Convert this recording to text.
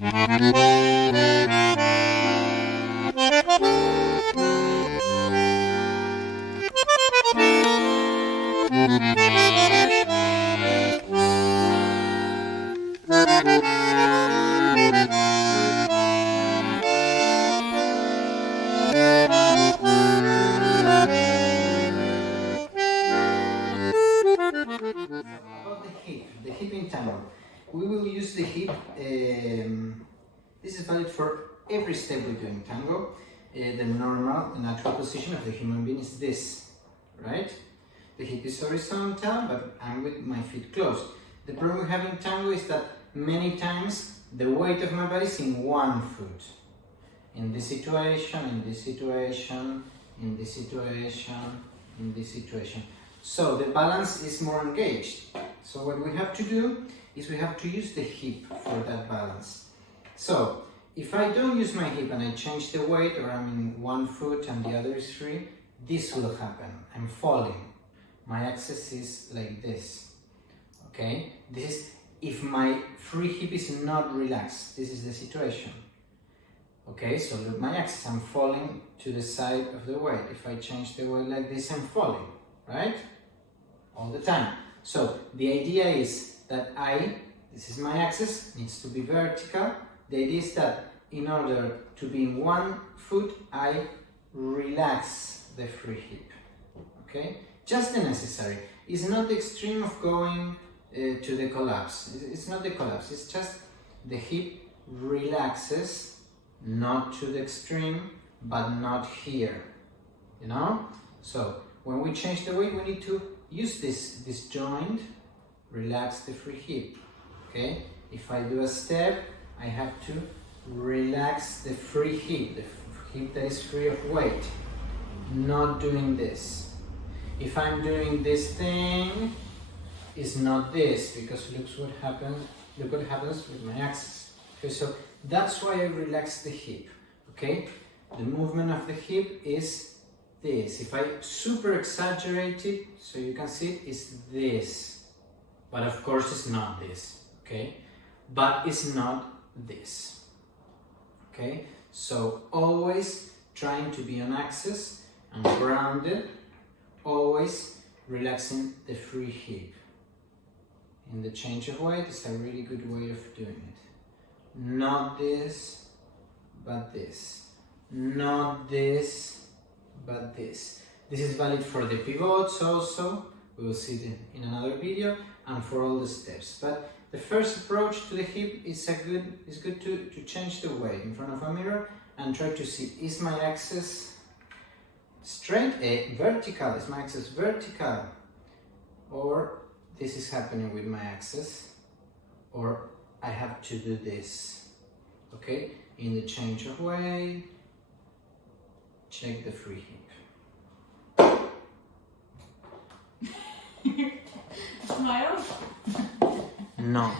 The hip in tango. We will use the hip, this is valid for every step we do in tango. The natural position of the human being is this, right? The hip is horizontal, but I'm with my feet closed. The problem we have in tango is that many times the weight of my body is in one foot. In this situation, in this situation, in this situation, in this situation. So the balance is more engaged. So what we have to do is we have to use the hip for that balance. So if I don't use my hip and I change the weight, or I'm in one foot and the other is free, this will happen. I'm falling. My axis is like this. Okay? This is if my free hip is not relaxed. This is the situation. Okay, so look, my axis, I'm falling to the side of the weight. If I change the weight like this, I'm falling, right? All the time. So the idea is that this is my axis, needs to be vertical. The idea is that in order to be in one foot, I relax the free hip. Okay, just the necessary. It's not the extreme of going to the collapse. It's not the collapse. It's just the hip relaxes, not to the extreme, but not here. You know. So when we change the weight, we need to use this joint, relax the free hip. Okay. If I do a step, I have to relax the free hip, the hip that is free of weight. Not doing this. If I'm doing this thing, it's not this, because look what happens with my axis. Okay, so that's why I relax the hip. Okay, the movement of the hip is this. If I super exaggerate it, so you can see it, it's this. But of course it's not this. Okay, but it's not this. Okay, so always trying to be on axis and grounded, always relaxing the free hip. In the change of weight is a really good way of doing it. Not this, but this. Not this, but this. This is valid for the pivots also. We will see it in another video, and for all the steps. But the first approach to the hip is good to change the weight in front of a mirror and try to see, is my axis straight, vertical? Is my axis vertical? Or this is happening with my axis? Or I have to do this? Okay, in the change of weight, check the free hip. Smile? No.